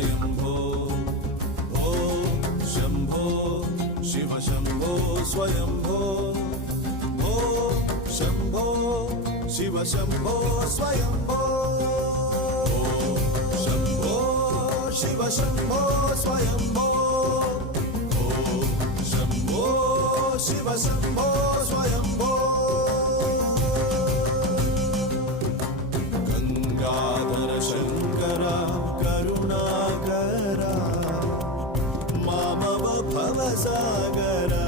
स्वयंभो ॐ शंभो शिव शंभो स्वयंभो ॐ शंभो शिव शंभो स्वयंभो ॐ शंभो शिव शंभो स्वयंभो ॐ शंभो शिव शंभो स्वयंभो गंगाधर शंकरा करुणाकरा मामव भवसागरा